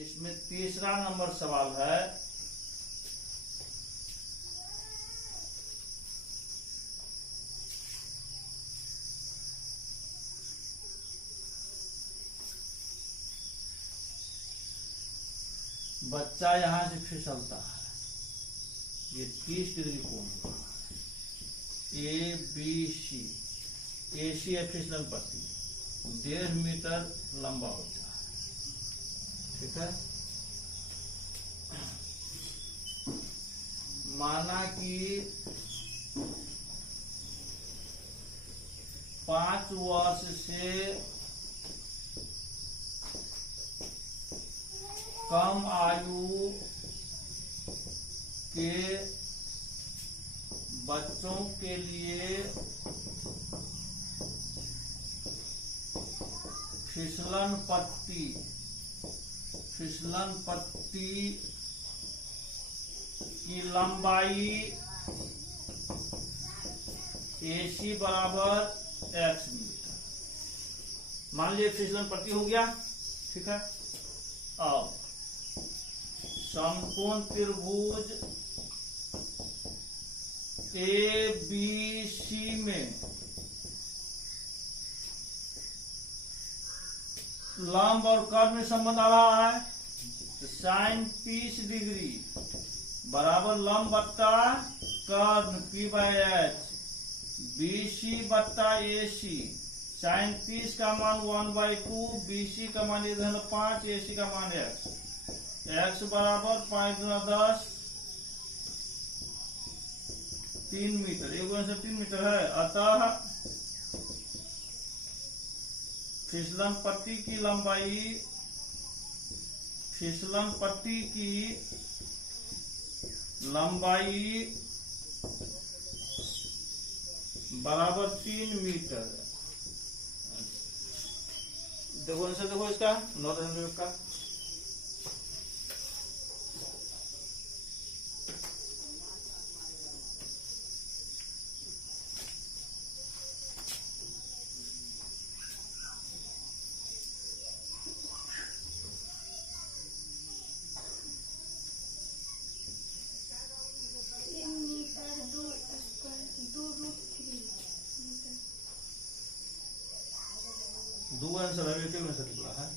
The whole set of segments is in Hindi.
इसमें तीसरा नंबर सवाल है, बच्चा यहां से फिसलता है, ये 30 डिग्री कोण होगा, ए बी सी, एसी है फिसलन पट्टी 1.5 मीटर लंबा होता है, ठीक है। माना कि 5 वर्ष से कम आयु के बच्चों के लिए फिसलन पट्टी की लंबाई AC बराबर x मीटर। मान लीजिए फिसलन पट्टी हो गया, ठीक है। अब समकोण त्रिभुज ABC में लंब और कर्व में संबंध आ रहा है, तो साइन 30 डिग्री बराबर लंब बट्टा कर्व P/H, BC बट्टा AC, साइन 30 का मान 1/2, BC का मान 1/5, AC का मान x बराबर 5 × 10 3 मीटर, 1 × 3 मीटर है। अतः फिसलन पट्टी की लंबाई बराबर 3 मीटर। देखो आंसर, देखो इसका नॉर्थ का, दो आंसर रिलेटिव में से निकला है।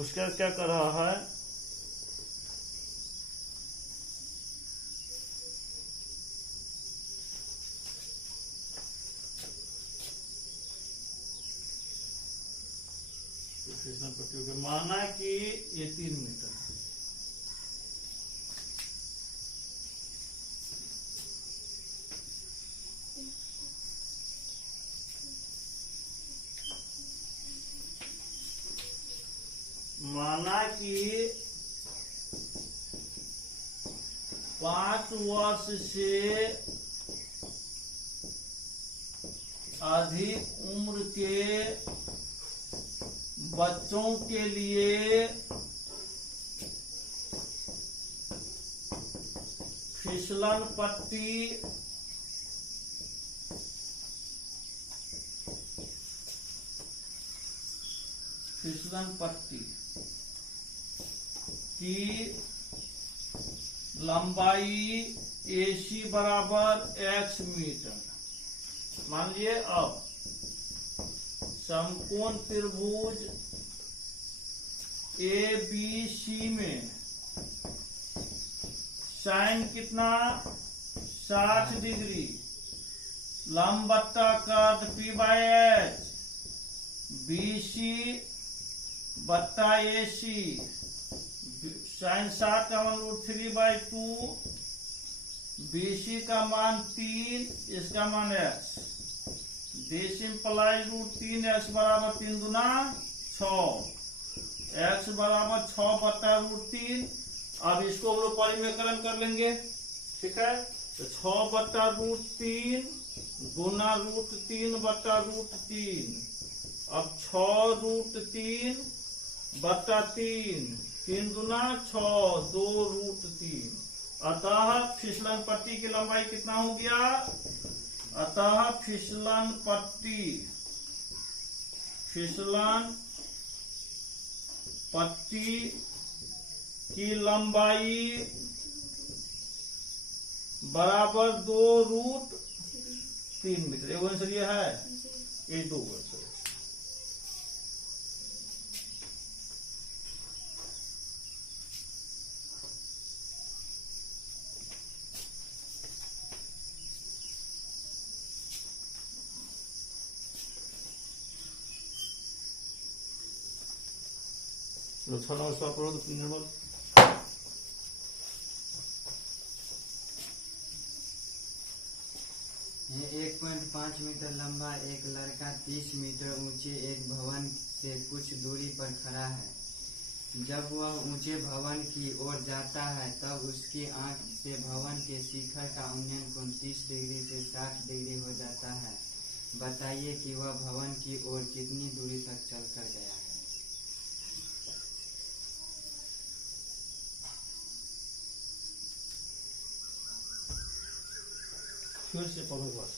उसका क्या कर रहा है, माना कि ये 3 मीटर है, माना कि 5 वर्ष से अधिक उम्र के बच्चों के लिए फिसलन पट्टी की लंबाई AC बराबर x मीटर। मान लीजिए अब समकोण त्रिभुज ABC में साइन कितना 60 डिग्री, लंब बट्टा कर्व P/H, BC बट्टा AC, साइन 60 का मान √3/2, BC का मान 3, इसका मान x, दिस इंप्लाइज √3, x बराबर 3 × 6, x बराबर 6 बट्टा √3। अब इसको हम लोग परिमेयकरण कर लेंगे, ठीक है। तो 6 बट्टा √3 गुना √3 बट्टा √3, अब 6 √3 बट्टा 3, 3 × 6 2 √3, अतः फिसलन पट्टी की लंबाई कितना हो गया? अतः फिसलन पट्टी की लंबाई बराबर 2√3 मीटर। ये आंसर ये है, ये 2 आंसर। तो 6 नंबर सवाल पढ़ो तो 3 नंबर। है 1.5 मीटर लंबा एक लड़का 30 मीटर ऊंचे एक भवन से कुछ दूरी पर खड़ा है। जब वह ऊंचे भवन की ओर जाता है तब उसकी आंख से भवन के शिखर का उन्नयन कोण 30 डिग्री से 60 डिग्री हो जाता है। बताइए कि वह भवन की ओर कितनी दूरी तक चलकर गया है। फिर से पढ़ो बस।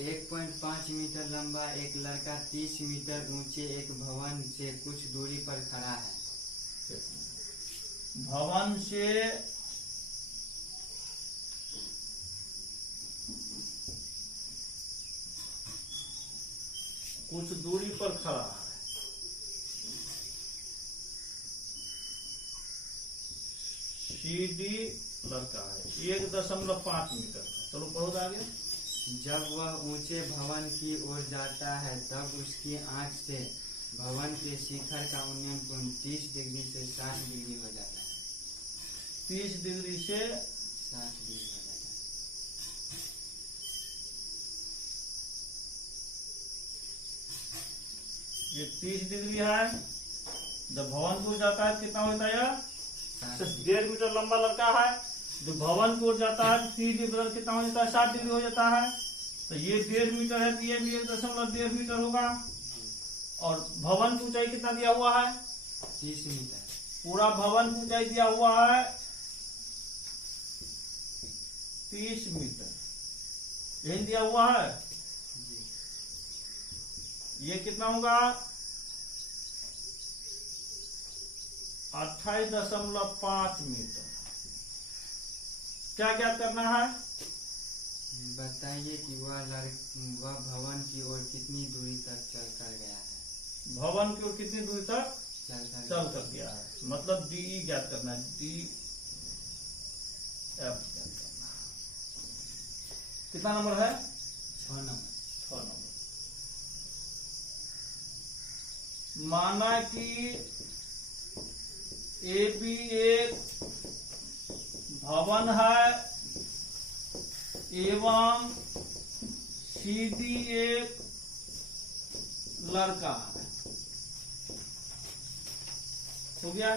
1.5 मीटर लंबा एक लड़का 30 मीटर ऊंचे एक भवन से कुछ दूरी पर खड़ा है। भवन से कुछ दूरी पर खड़ा है। सीधी लड़का है 1.5 मीटर का। चलो पढ़ो आगे। जब वह ऊंचे भवन की ओर जाता है तब उसकी आंख से भवन के शिखर का उन्नयन कोण 30 डिग्री से 60 डिग्री हो जाता है। 30 डिग्री से 60 डिग्री हो जाता है। ये 30 डिग्री है। जब भवन को जाता है कितना होता है? 1.5 मीटर लंबा लड़का है। जो भवन को जाता है 3 डिग्री कितना हो जाता है? 60 डिग्री हो जाता है। तो ये 1.5 मीटर है तो ये भी 1.5 मीटर होगा। और भवन की ऊंचाई कितना दिया हुआ है? 30 मीटर। पूरा भवन की ऊंचाई दिया हुआ है 30 मीटर। यही दिया हुआ है। ये कितना होगा? 28.5 मीटर। क्या ज्ञात करना है? बताइए कि वह भवन की ओर कितनी दूरी तक चल कर गया है। भवन की ओर कितनी दूरी तक चल कर गया है। मतलब DE ज्ञात करना है। DF ज्ञात करना है। कितना नंबर है? 6 नंबर। माना कि AB एक भवन है एवं CD एक लड़का है। हो गया।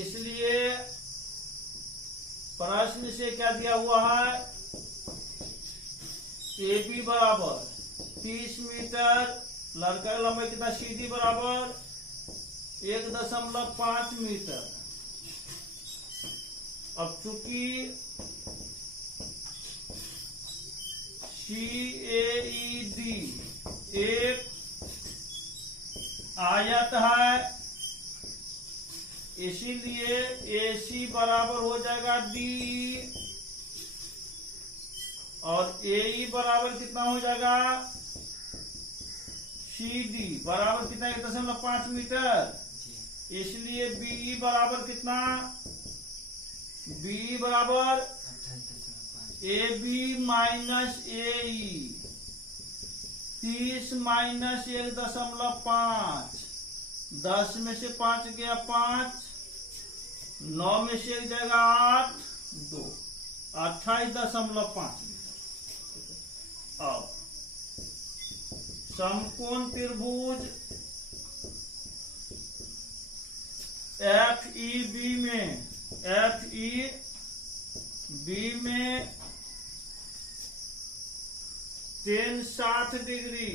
इसलिए प्रश्न से क्या दिया हुआ है? AB बराबर 30 मीटर, लड़का की लंबाई कितना? CD बराबर 1.5 मीटर। अब चूंकि CAED एक आयत है, इसीलिए AC बराबर हो जाएगा DE और AE बराबर कितना हो जाएगा? CD बराबर कितना? 1.5 मीटर। इसलिए BE बराबर कितना? BE बराबर AB माइनस AE। 30 माइनस 1.5। 10 में से 5 गया 5। 9 में से 1 जाएगा 8। 2 28.5 मीटर। अब समकोण त्रिभुज FEB में tan 60 डिग्री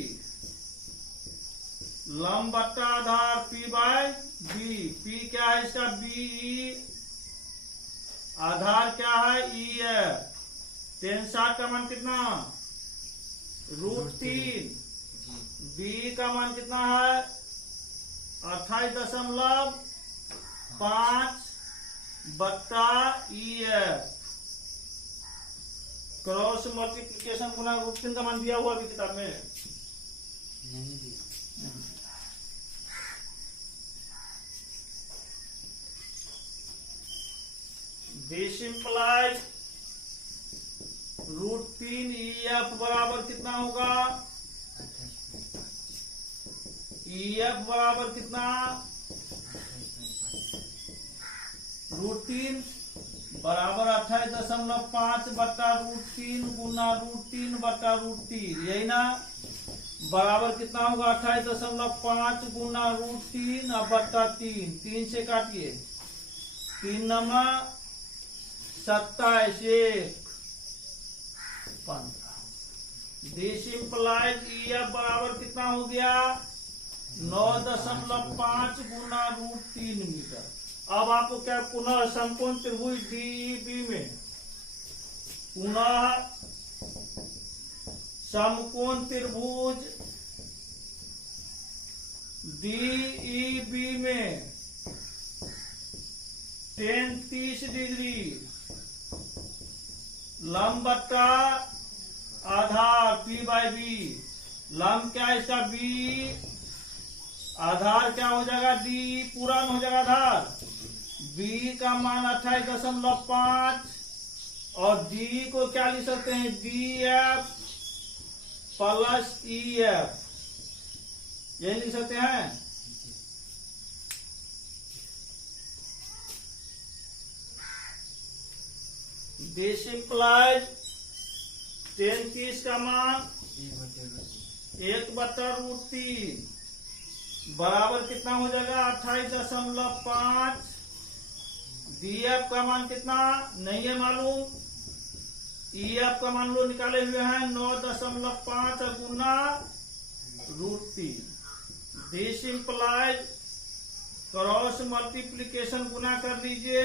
लंब बट्टा आधार P/B। P क्या है इसका? BE आधार क्या है ई एफ, 360 का मान कितना, √3, बी का मान कितना है 28.5 बट्टा ई एफ, क्रॉस मल्टीप्लीकेशन गुना √3 का मान दिया हुआ अभी किताब में नहीं दिया। दिस इम्प्लाइज √3 ई एफ बराबर कितना होगा, 28.5 ई एफ बराबर कितना, 28.5 √3 बराबर 28.5 बट्टा √3 गुना √3 बट्टा √3, यही ना, बराबर कितना होगा 28.5 गुना √3 और बट्टा 3, 3 से काटिए, 3 number 27, 1 15। This implies E F बराबर कितना हो गया 9.5 गुना √3 मीटर। अब आपको क्या पुनः समकोण त्रिभुज डीईबी में पुनः समकोण त्रिभुज डीईबी में tan 30 डिग्री लंब बट्टा आधार P/B, लंब क्या है इसका B, आधार क्या हो जाएगा D, पूरा हो जाएगा आधार, B का मान 28.5 और D को क्या लिख सकते हैं DF प्लस EF, यही लिख सकते हैं। दिस इम्प्लाइज tan 30 का मान 1/√3 बराबर कितना हो जाएगा 28.5, DF का मान कितना नहीं है मालूम, EF का मान लो निकाले हुए हैं 9.5 गुना √3। दिस इम्प्लाइज क्रॉस मल्टीप्लीकेशन गुना कर लीजिए,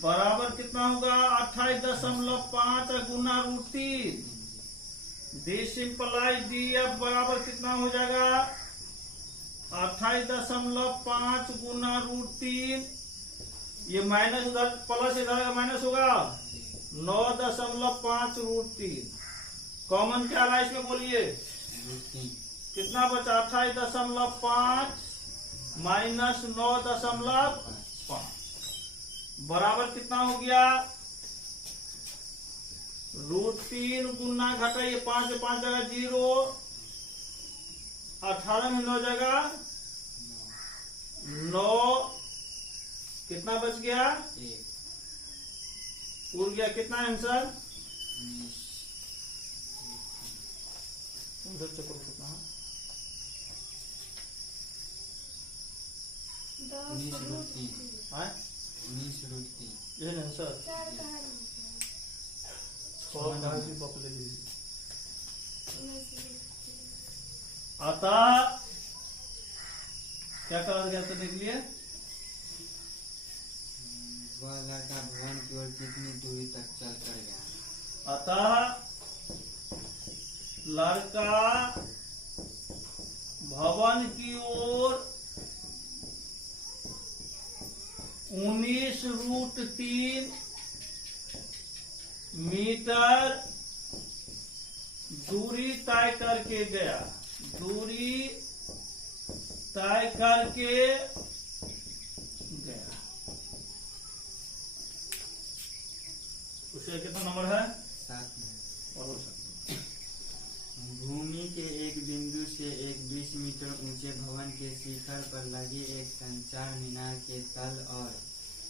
बराबर कितना होगा 28.5 गुना √3। दिस इम्प्लाइज DF बराबर कितना हो जाएगा 28.5 गुना √3, ये माइनस उधर प्लस इधर का माइनस होगा 9.5 √3, कॉमन क्या रहा इसमें बोलिए, कितना बचा 28.5 माइनस 9.5 बराबर कितना हो गया √3 गुना घटाइए 5 5 जगह 0, 18 में 9 जगह 9, कितना बच गया उड़ गया, कितना आंसर उधर चक्कर कितना है 19√3 ये आंसर अतः क्या कहा गया तो देख लिए, वह लड़का भवन की ओर कितनी दूरी तक चल कर गया, अतः लड़का भवन की ओर 19√3 मीटर दूरी तय करके गया, दूरी तय करके गया। उसका कितना नंबर है 7 में। और हो सकता भूमि के एक बिंदु से एक 20 मीटर ऊंचे भवन के शिखर पर लगे एक संचार मीनार के तल और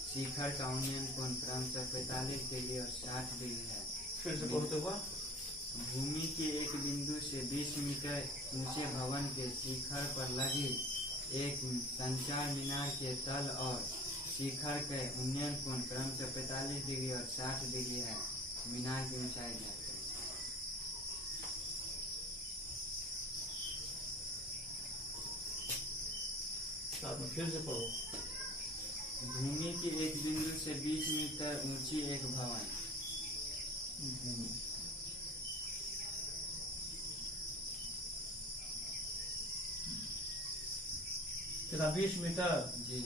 शिखर का उन्नयन कोण क्रमशः 45 डिग्री और 60 डिग्री है। फिर से बोलते हुआ, भूमि के एक बिंदु से 20 मीटर ऊंचे भवन के शिखर पर लगे एक संचार मीनार के तल और शिखर के उन्नयन कोण क्रमशः 45 डिग्री और 60 डिग्री है। मीनार की ऊंचाई ज्ञात करें। साथ में फिर से पढ़ो। भूमि के एक बिंदु से 20 मीटर ऊंची एक भवन। कितना 20 मीटर? जी।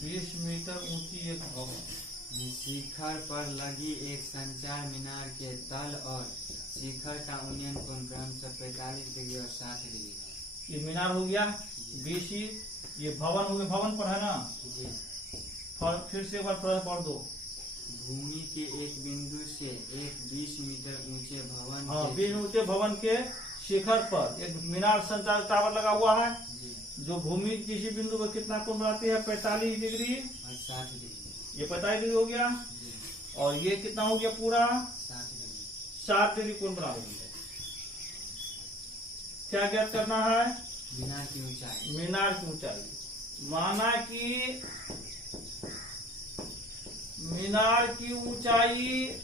20 मीटर ऊंची एक भवन। शिखर पर लगी एक संचार मीनार के तल और शिखर का उन्नयन कोण क्रमशः 45 डिग्री और 60 डिग्री है। ये मीनार हो गया 20, ये भवन हो गया, भवन पर है ना जी। फिर से एक बार थोड़ा पढ़ दो। भूमि के एक बिंदु से एक 20 मीटर ऊंचे भवन। हाँ, 20 ऊंचे भवन के शिखर पर एक मीनार संचार टावर लगा हुआ है जी। जो भूमि किसी बिंदु पर कितना कोण बनाती है? 45 डिग्री और 60 डिग्री। ये 45 डिग्री हो गया जी। और ये कितना हो गया? पूरा 60 डिग्री। 60 डिग्री कोण बना रही है। क्या ज्ञात करना है? मीनार की ऊंचाई। मीनार की ऊंचाई। माना कि मीनार की ऊंचाई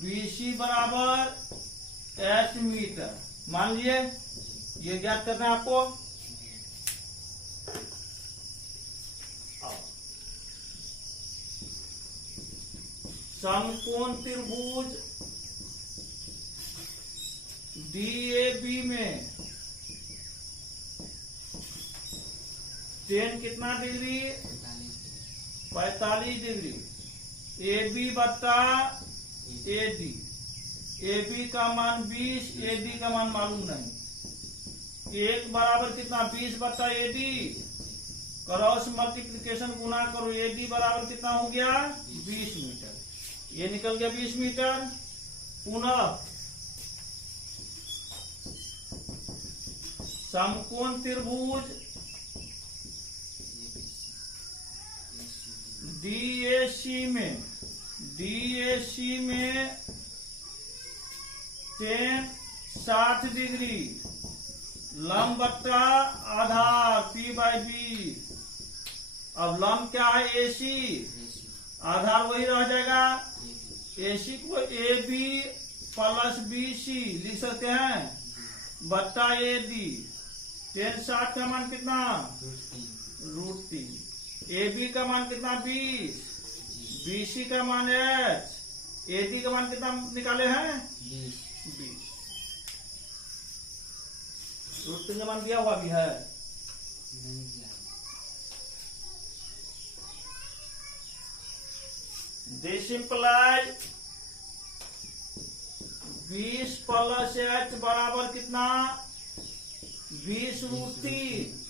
BC बराबर h मीटर मान लिए। ये ज्ञात करना है आपको। समकोण त्रिभुज DAB में tan कितना डिग्री? 45 डिग्री। AB बटा AD। AB का मान 20, AD का मान मालूम नहीं। एक बराबर कितना? 20 बटा AD। क्रॉस मल्टीप्लिकेशन गुना करो, AD बराबर कितना हो गया? 20 मीटर। ये निकल गया 20 मीटर। पुनः समकोण त्रिभुज DAC में tan 60 डिग्री लंब बट्टा आधार P/B। अब लंब क्या है? AC। आधार वही रह जाएगा। AC को AB प्लस BC लिख सकते हैं बट्टा AD। tan 60 का मान कितना? √3। AB का मान कितना? 20। BC का मान H। AD का मान कितना निकाले हैं? 20। √3 का मान दिया हुआ भी है। दिस इंप्लाइज 20 प्लस H बराबर कितना? 20√3।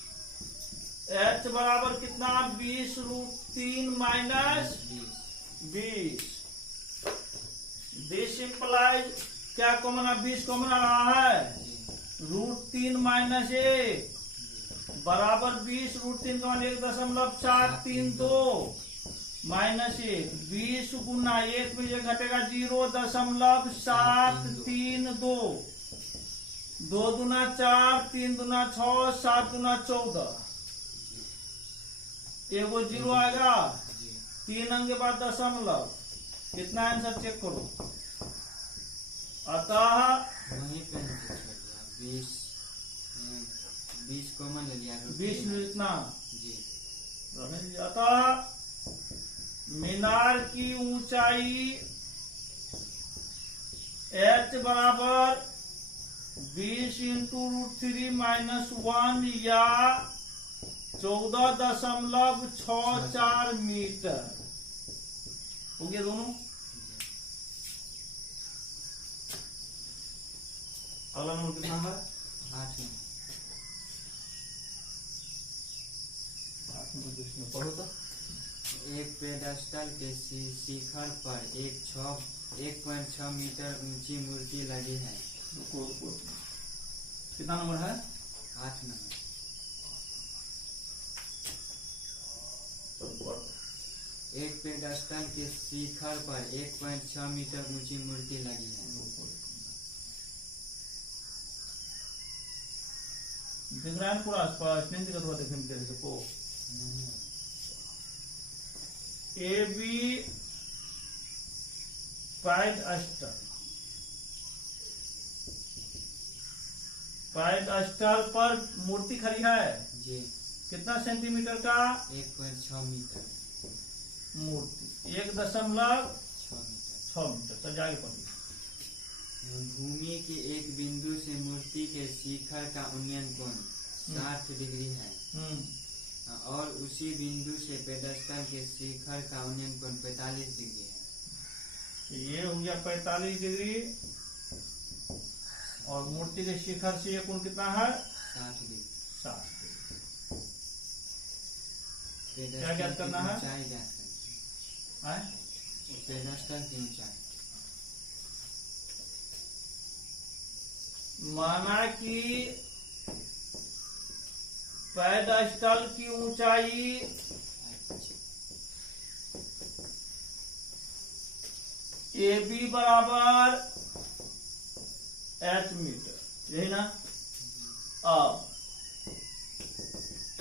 H बराबर कितना? 20√3 माइनस 20। दिस इंप्लाइज क्या कॉमन है? 20 कॉमन आ रहा है। √3 माइनस 1 बराबर 20। √3 का मान 1.732 माइनस 1। 20 गुना 1 में ये घटेगा 0.732। 2 दूना 4, 3 दूना 6, 7 दूना 14। एगो 0 आएगा। 3 अंक के बाद दशमलव। कितना आंसर चेक करो। अतः वहीं पे 20 कॉमन ले लिया। 20 में इतना जी। अतः मीनार की ऊंचाई H बराबर 20 इंटू √3 माइनस 1 या 14.64 मीटर हो गया दोनों। अगला नंबर कितना है? 8 में। 8 में पढ़ो तो। एक पेडस्टल के शिखर पर 1.6 मीटर ऊंची मूर्ति लगी है। रुको। कितना नंबर है? 8 नंबर। एक पेडस्टल के शिखर पर 1.6 मीटर ऊंची मूर्ति लगी है। दिख पूरा आसपास नहीं दिखा थोड़ा देखने में देखो। AB पेडस्टल पर मूर्ति खड़ी है। जी। कितना सेंटीमीटर का? 1.6 मीटर। मूर्ति 1.6 6 मीटर। तो जाके पढ़िए। भूमि के एक बिंदु से मूर्ति के शिखर का उन्नयन कोण 60 डिग्री है और उसी बिंदु से पेडस्टल के शिखर का उन्नयन कोण 45 डिग्री है। ये हो गया 45 डिग्री और मूर्ति के शिखर से ये कोण कितना है? 60 डिग्री। 60 डिग्री। पेडस्टल क्या ज्ञात करना है? ऊंचाई ज्ञात करनी है। पेडस्टल की ऊंचाई माना कि पेडस्टल की ऊंचाई AB बराबर h मीटर, यही ना? अब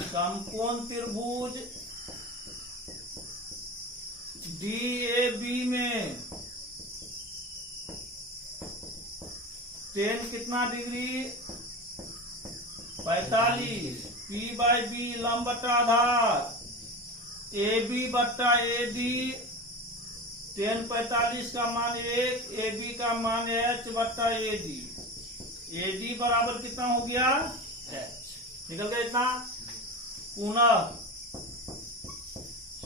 समकोण त्रिभुज DAB में tan कितना डिग्री? 45। P/B लंब बटा आधार AB बट्टा AD। tan 45 का मान 1, AB का मान h बट्टा AD। AD बराबर कितना हो गया? h। निकल गया इतना। पुनः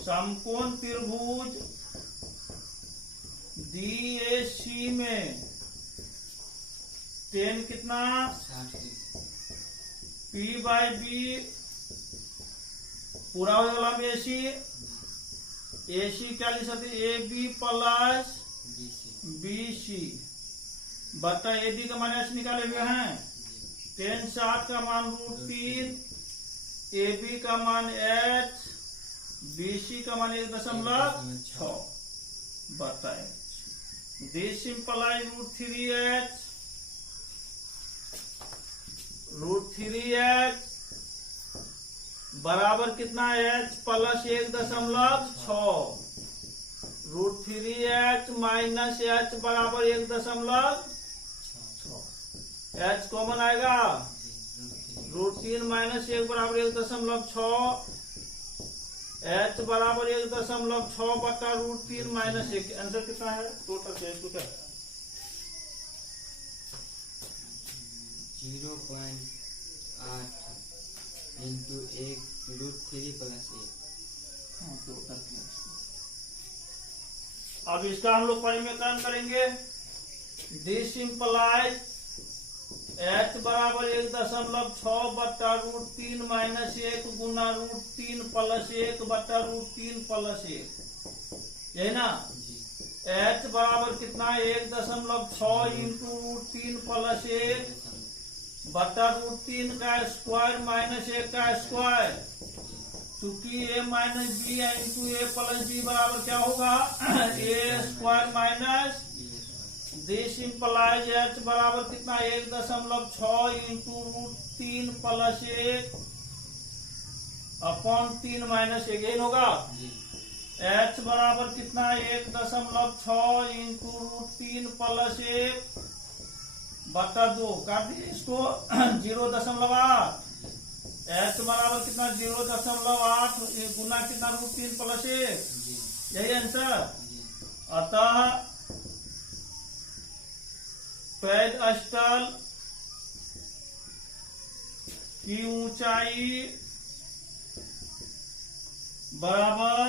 समकोण त्रिभुज DAC में tan कितना? 60 डिग्री। P/B पूरा हो गया AC क्या लिख सकते? AB प्लस BC बटा AD का मान h निकाले हुए हैं। tan 60 का मान √3, AB का मान h, BC का मान 1.6 बटा h। दिस सिंपलाइज √3h √3h बराबर कितना? h plus 1.6। √3h minus h बराबर 1.6। h कॉमन आएगा। √3 माइनस 1 बराबर 1.6। h बराबर 1.6 बटा √3 माइनस 1। आंसर कितना है टोटल से? इसको क्या 0.8 इंटू 1 √3 प्लस 1। अब इसका हम लोग परिमेयकरण करेंगे। दिस सिंपलाइज h बराबर 1.6 बट्टा √3 माइनस 1 गुना √3 प्लस 1 बट्टा √3 प्लस 1, यही ना? h बराबर कितना? 1.6 इंटू √3 प्लस 1 बट्टा √3 का स्क्वायर माइनस 1 का स्क्वायर। चूंकि a माइनस बी है इंटू a प्लस बी बराबर क्या होगा? a square minus. This implies h बराबर कितना? 1.6 इंटू √3 प्लस 1 अपॉन 3 माइनस 1, यही होगा। h बराबर कितना? 1.6 इंटू √3 प्लस 1 बटा 2। काट दिए इसको। 0.8 h बराबर कितना? 0.8 गुना कितना? √3 प्लस 1, यही आंसर। अतः पेडस्टल की ऊंचाई बराबर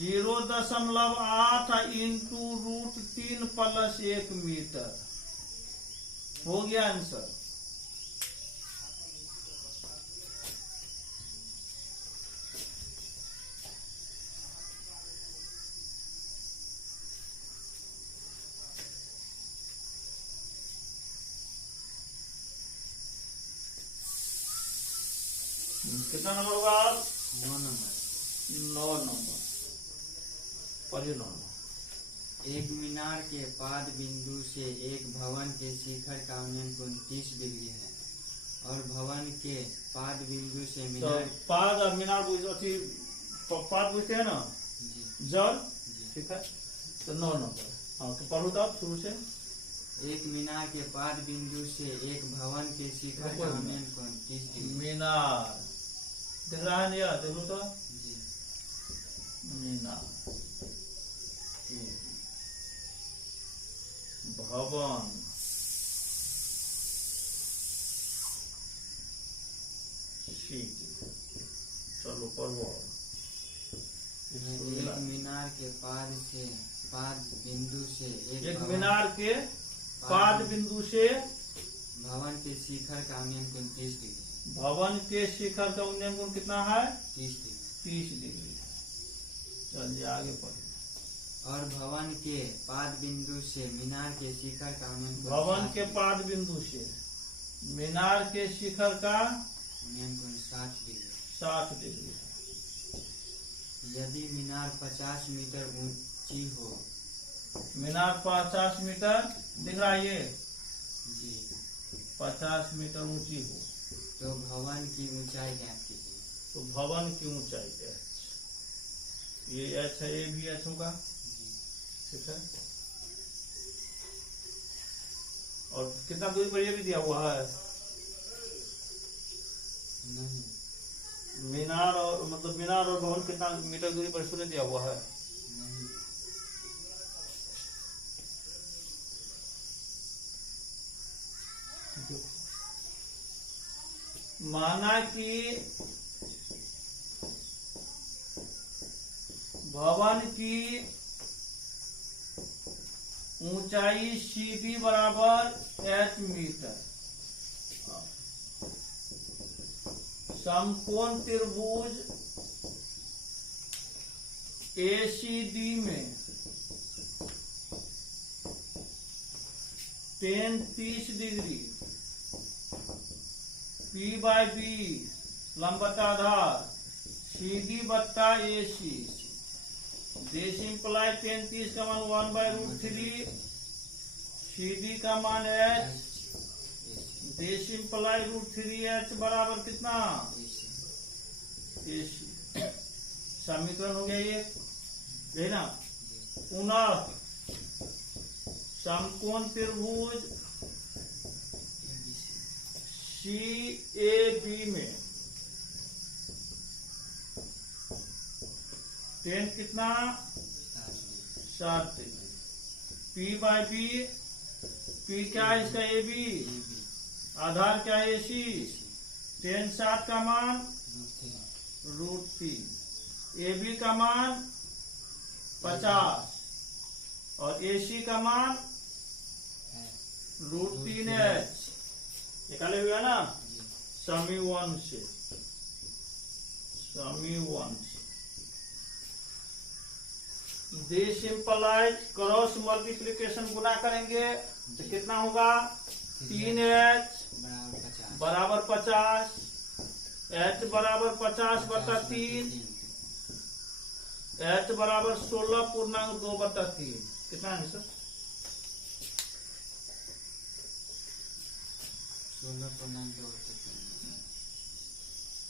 0.8 इंटू √3 प्लस 1 मीटर। हो गया आंसर। कितना नंबर होगा? 9 नंबर। 9 नंबर पढ़िए। 9 नंबर। एक मीनार के पाद बिंदु से एक भवन के शिखर का उन्नयन कोण 30 डिग्री है और भवन के पाद बिंदु से तो मीनार पाद और मीनार पाद पूछते हैं ना? जड़, ठीक है। तो 9 नंबर। हाँ तो पढ़ो तो आप शुरू से। एक मीनार के पाद बिंदु से एक भवन के शिखर का उन्नयन कोण 30 डिग्री। मीनार दिख रहा है या देखो तो जी मीनार भवन चलो पढ़ो। एक मीनार के पाद बिंदु से एक मीनार के पाद बिंदु से भवन के शिखर का उन्नयन 30 डिग्री। भवन के शिखर का उन्नयन कोण कितना है? 30 डिग्री। 30 डिग्री। चलिए आगे पढ़िए। और भवन के पाद बिंदु से मीनार के शिखर का उन्नयन भवन के पाद बिंदु से मीनार के शिखर का उन्नयन 60 डिग्री। 60 डिग्री। यदि मीनार 50 मीटर ऊंची हो। मीनार 50 मीटर दिख रहा है ये जी 50 मीटर ऊंची हो तो भवन की ऊंचाई ज्ञात कीजिए। तो भवन की ऊंचाई h, ये h है, ये भी h होगा, ठीक है। और कितना दूरी पर ये भी दिया हुआ है? नहीं मीनार और मतलब मीनार और भवन कितना मीटर दूरी पर इसको दिया हुआ है? नहीं माना कि भवन की ऊंचाई CD बराबर h मीटर। समकोण त्रिभुज ACD में tan 30 डिग्री P/B लंब बटा आधार CD बट्टा AC। दिस इम्प्लाई tan 30 का मान 1/√3 CD का मान h। दिस इम्प्लाई √3h बराबर कितना? AC। समीकरण हो गया ये, है ना। पुनः समकोण त्रिभुज CAB में tan कितना? 60 डिग्री। P/B, P क्या है इसका? AB। आधार क्या है? AC। tan 60 का मान √3। AB का मान 50 और AC का मान √3h। निकाले हुआ ना समीकरण से। दिस इम्प्लाइज क्रॉस मल्टीप्लिकेशन गुना करेंगे तो कितना होगा? 3h बराबर 50, h बराबर 50/3, h बराबर 16.2/3। कितना है सर? 16.2/3।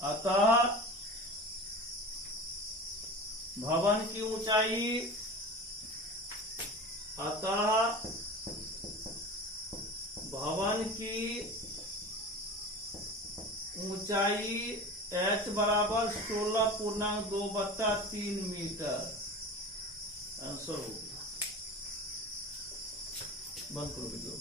अतः भवन की ऊंचाई h बराबर 16.2/3 मीटर। आंसर हो गया। बंद करो वीडियो।